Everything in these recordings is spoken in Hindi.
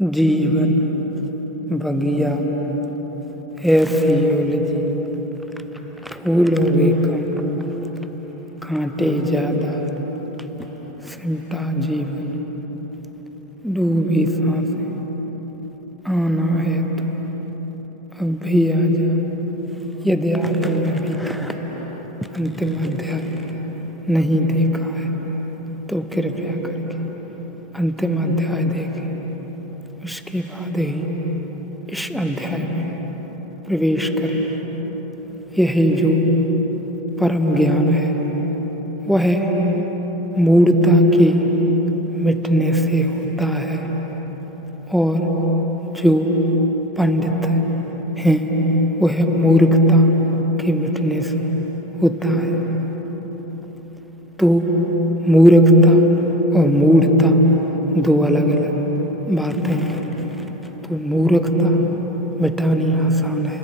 जीवन बगिया ऐसी उलझी, फूल होंगे कम, कांटे ज्यादा, सिमटा जीवन, डूबी सांसें, आना है तो अब भी आ जा। यदि आपने अभी तक अंतिम अध्याय नहीं देखा है तो कृपया करके अंतिम अध्याय देखें, उसके बाद ही इस अध्याय में प्रवेश करें। यही जो परम ज्ञान है वह मूढ़ता के मिटने से होता है, और जो पंडित हैं वह मूर्खता के मिटने से होता है। तो मूर्खता और मूढ़ता दो अलग अलग बातें हैं। तो मूर्खता मिटानी आसान है,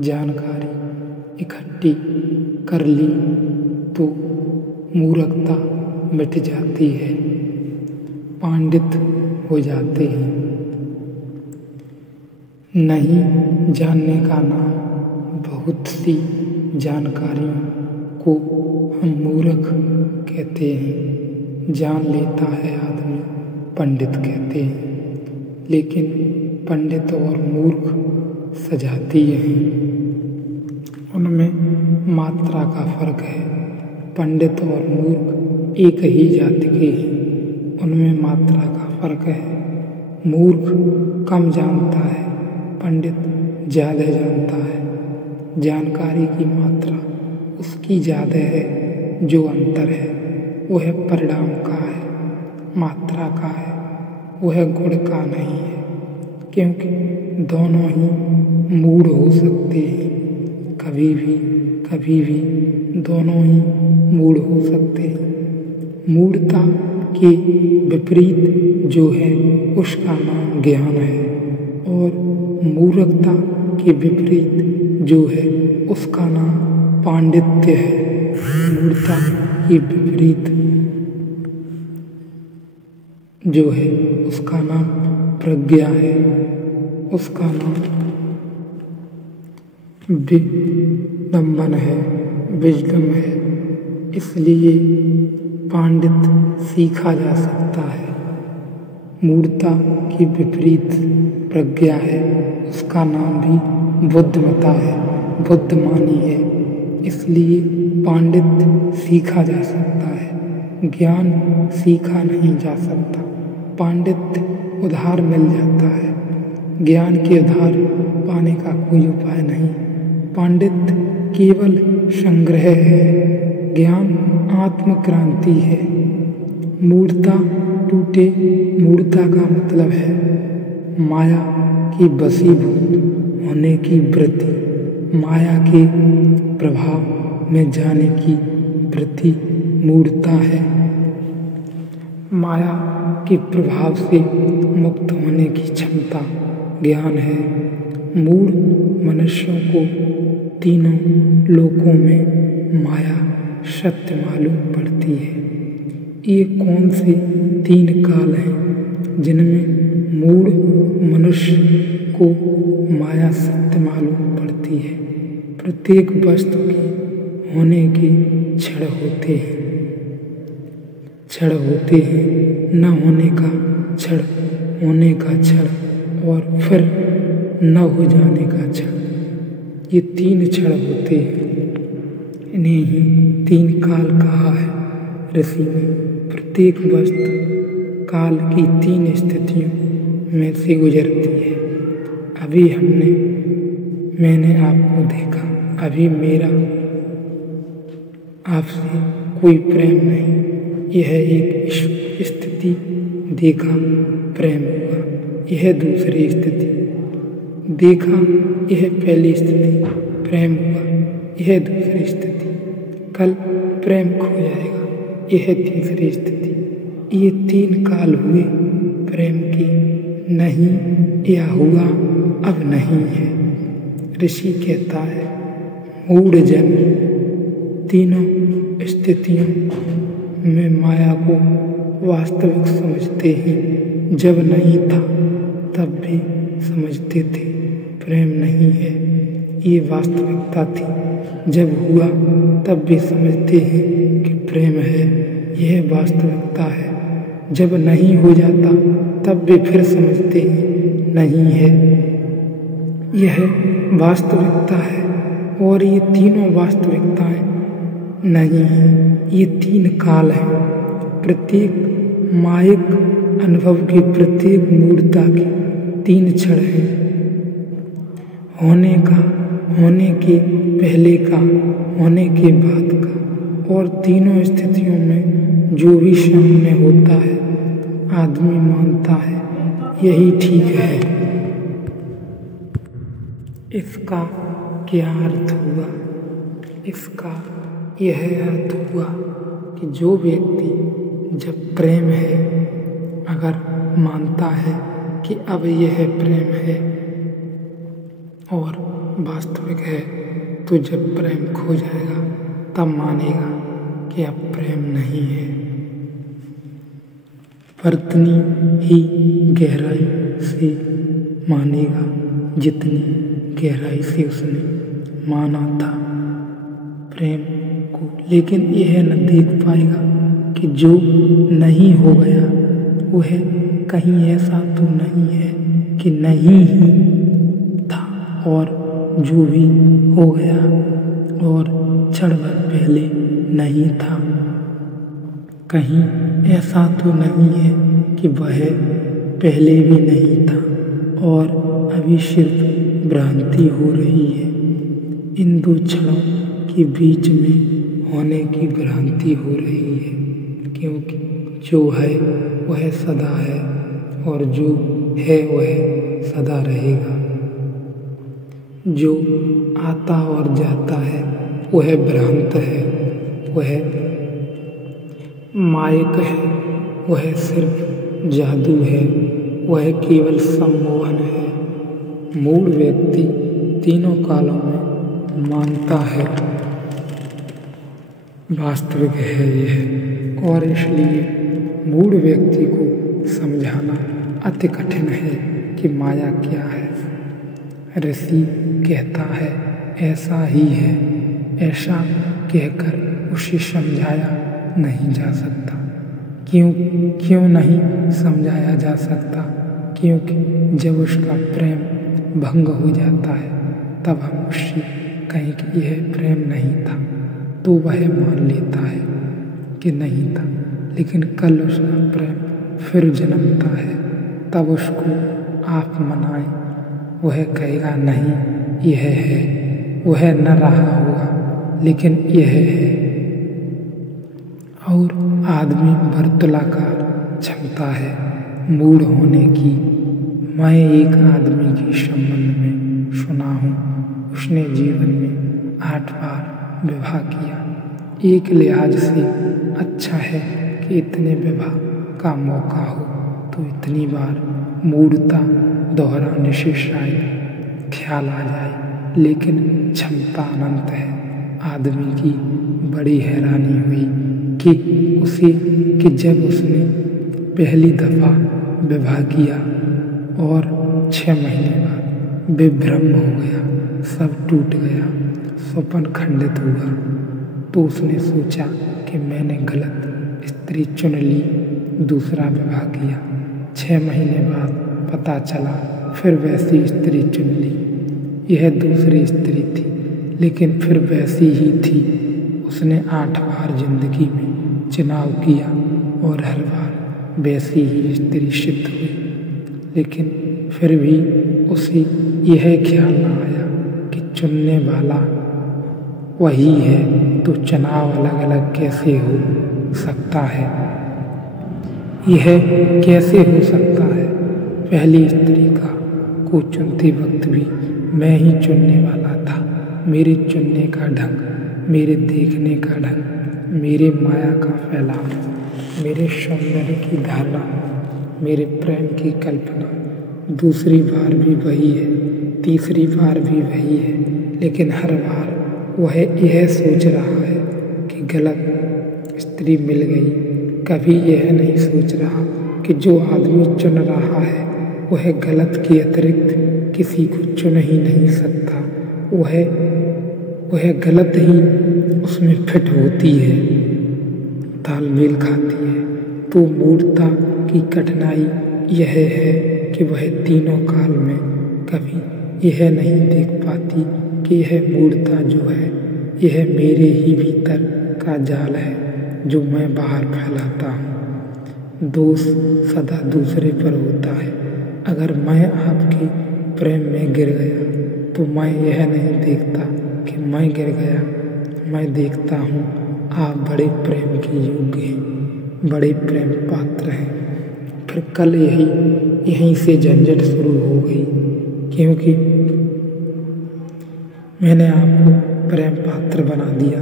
जानकारी इकट्ठी कर ली तो मूर्खता मिट जाती है, पंडित हो जाते हैं। नहीं जानने का नाम बहुत सी जानकारियों को हम मूर्ख कहते हैं, जान लेता है आदमी पंडित कहते हैं। लेकिन पंडित और मूर्ख सजातीय हैं, उनमें मात्रा का फर्क है। पंडित और मूर्ख एक ही जाति के हैं, उनमें मात्रा का फर्क है। मूर्ख कम जानता है, पंडित ज़्यादा जानता है। जानकारी की मात्रा उसकी ज़्यादा है, जो अंतर है वह परिणाम का है, मात्रा का है, वह गुण का नहीं है। क्योंकि दोनों ही मूढ़ हो सकते हैं, कभी भी दोनों ही मूढ़ हो सकते हैं। मूढ़ता के विपरीत जो है उसका नाम ज्ञान है, और मूर्खता के विपरीत जो है उसका नाम पांडित्य है। मूढ़ता के विपरीत जो है उसका नाम प्रज्ञा है, उसका नाम विडंबन है, विजडम है। इसलिए पांडित सीखा जा सकता है। मूढ़ता के विपरीत प्रज्ञा है, उसका नाम भी बुद्धिमता है, बुद्धिमानी है। इसलिए पांडित सीखा जा सकता है, ज्ञान सीखा नहीं जा सकता। पांडित्य उधार मिल जाता है, ज्ञान के उधार पाने का कोई उपाय नहीं। पांडित्य केवल संग्रह है, ज्ञान आत्मक्रांति है। मूढ़ता टूटे, मूढ़ता का मतलब है माया की वशीभूत होने की वृत्ति, माया के प्रभाव में जाने की वृत्ति मूढ़ता है। माया के प्रभाव से मुक्त होने की क्षमता ज्ञान है। मूढ़ मनुष्यों को तीनों लोकों में माया सत्य मालूम पड़ती है। ये कौन से तीन काल हैं जिनमें मूढ़ मनुष्य को माया सत्य मालूम पड़ती है? प्रत्येक वस्तु के होने के क्षण होते हैं, न होने का क्षण, होने का क्षण, और फिर न हो जाने का क्षण। ये तीन क्षण होते हैं, इन्हें ही तीन काल कहा है ऋषि ने। प्रत्येक वस्तु काल की तीन स्थितियों में से गुजरती है। अभी मैंने आपको देखा, अभी मेरा आपसे कोई प्रेम नहीं, यह एक स्थिति देखा प्रेम हुआ, यह दूसरी स्थिति देखा, यह पहली स्थिति प्रेम हुआ, यह दूसरी स्थिति, कल प्रेम खो जाएगा, यह तीसरी स्थिति। ये तीन काल हुए प्रेम के, नहीं या हुआ अब नहीं है। ऋषि कहता है मूढ़ जन तीनों स्थितियों में माया को वास्तविक समझते हैं, जब नहीं था तब भी समझते थे प्रेम नहीं है, ये वास्तविकता थी। जब हुआ तब भी समझते हैं कि प्रेम है, यह वास्तविकता है। जब नहीं हो जाता तब भी फिर समझते हैं नहीं है, यह वास्तविकता है। और ये तीनों वास्तविकताएं नहीं हैं, ये तीन काल हैं। प्रत्येक मायिक अनुभव की, प्रत्येक मूर्ता की तीन क्षण हैं, होने का, होने के पहले का, होने के बाद का। और तीनों स्थितियों में जो भी सामने होता है आदमी मानता है यही ठीक है। इसका क्या अर्थ हुआ? इसका यह अर्थ हुआ कि जो व्यक्ति जब प्रेम है, अगर मानता है कि अब यह प्रेम है और वास्तविक है, तो जब प्रेम खो जाएगा तब मानेगा कि अब प्रेम नहीं है। उतनी ही गहराई से मानेगा जितनी गहराई से उसने माना था प्रेम को। लेकिन यह न देख पाएगा कि जो नहीं हो गया वह कहीं ऐसा तो नहीं है कि नहीं ही था, और जो भी हो गया और क्षण भर पहले नहीं था, कहीं ऐसा तो नहीं है कि वह पहले भी नहीं था और अभी सिर्फ भ्रांति हो रही है। इन दो क्षणों के बीच में होने की भ्रांति हो रही है, क्योंकि जो है वह सदा है और जो है वह सदा रहेगा। जो आता और जाता है वह भ्रांत है, वह मायक है, वह सिर्फ जादू है, वह केवल सम्मोहन है। मूढ़ व्यक्ति तीनों कालों में मानता है वास्तविक है यह, और इसलिए मूढ़ व्यक्ति को समझाना अति कठिन है कि माया क्या है। ऋषि कहता है ऐसा ही है, ऐसा कहकर उसे समझाया नहीं जा सकता। क्यों नहीं समझाया जा सकता? क्योंकि जब उसका प्रेम भंग हो जाता है तब हम उससे कहें कि यह प्रेम नहीं था, तो वह मान लेता है कि नहीं था। लेकिन कल उसका प्रेम फिर जन्मता है, तब उसको आप मनाएं, वह कहेगा नहीं यह है। वह न रहा होगा लेकिन यह है। और आदमी वर्तुलाकार क्षमता है मूढ़ होने की। मैं एक आदमी के संबंध में सुना हूँ, उसने जीवन में 8 बार विवाह किया। एक लिहाज से अच्छा है कि इतने विवाह का मौका हो तो इतनी बार मूढ़ता दोहराने से शायद ख्याल आ जाए, लेकिन क्षमता अनंत है। आदमी की बड़ी हैरानी हुई कि जब उसने पहली दफ़ा विवाह किया और 6 महीने बाद विभ्रम हो गया, सब टूट गया, स्वप्न खंडित हुआ, तो उसने सोचा कि मैंने गलत स्त्री चुन ली, दूसरा विवाह किया। 6 महीने बाद पता चला, फिर वैसी स्त्री चुन ली। यह दूसरी स्त्री थी, लेकिन फिर वैसी ही थी। उसने 8 बार जिंदगी में चुनाव किया और हर बार वैसी ही स्त्री सिद्ध हुई, लेकिन फिर भी उसे यह ख्याल न आया कि चुनने वाला वही है, तो चुनाव अलग अलग कैसे हो सकता है? यह कैसे हो सकता है? पहली स्त्री को चुनते वक्त भी मैं ही चुनने वाला था। मेरे चुनने का ढंग, मेरे देखने का ढंग, मेरे माया का फैलाव, मेरे सौंदर्य की धारणा, मेरे प्रेम की कल्पना दूसरी बार भी वही है, तीसरी बार भी वही है, लेकिन हर बार वह यह सोच रहा है कि गलत स्त्री मिल गई। कभी यह नहीं सोच रहा कि जो आदमी चुन रहा है वह गलत के अतिरिक्त किसी को चुन ही नहीं सकता। वह गलत ही उसमें फिट होती है, तालमेल खाती है। तो मूर्खता की कठिनाई यह है कि वह तीनों काल में कभी यह नहीं देख पाती कि यह मूर्खता जो है यह मेरे ही भीतर का जाल है जो मैं बाहर फैलाता हूँ। दोष सदा दूसरे पर होता है। अगर मैं आपके प्रेम में गिर गया तो मैं यह नहीं देखता कि मैं गिर गया, मैं देखता हूँ आप बड़े प्रेम के योग्य हैं, बड़े प्रेम पात्र हैं। फिर कल यहीं से झंझट शुरू हो गई, क्योंकि मैंने आपको प्रेम पात्र बना दिया।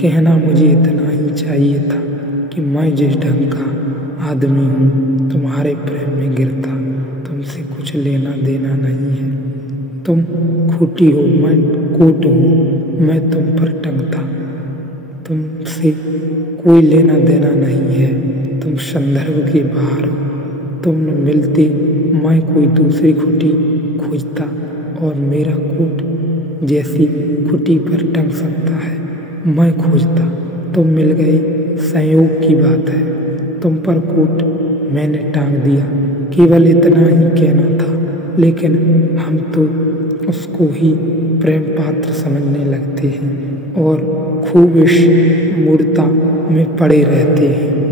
कहना मुझे इतना ही चाहिए था कि मैं जिस ढंग का आदमी हूँ तुम्हारे प्रेम में गिरता, तुमसे कुछ लेना देना नहीं है। तुम खूटी हो, मैं कोट हूँ, मैं तुम पर टंगता, तुमसे कोई लेना देना नहीं है। तुम संदर्भ के बाहर हो, तुम न मिलते मैं कोई दूसरी खुटी खोजता और मेरा कोट जैसी खुटी पर टंग सकता है मैं खोजता। तुम मिल गए, संयोग की बात है। तुम पर कोट मैंने टांग दिया, केवल इतना ही कहना था। लेकिन हम तो उसको ही प्रेम पात्र समझने लगते हैं और खूब इस मूर्खता में पड़े रहते हैं।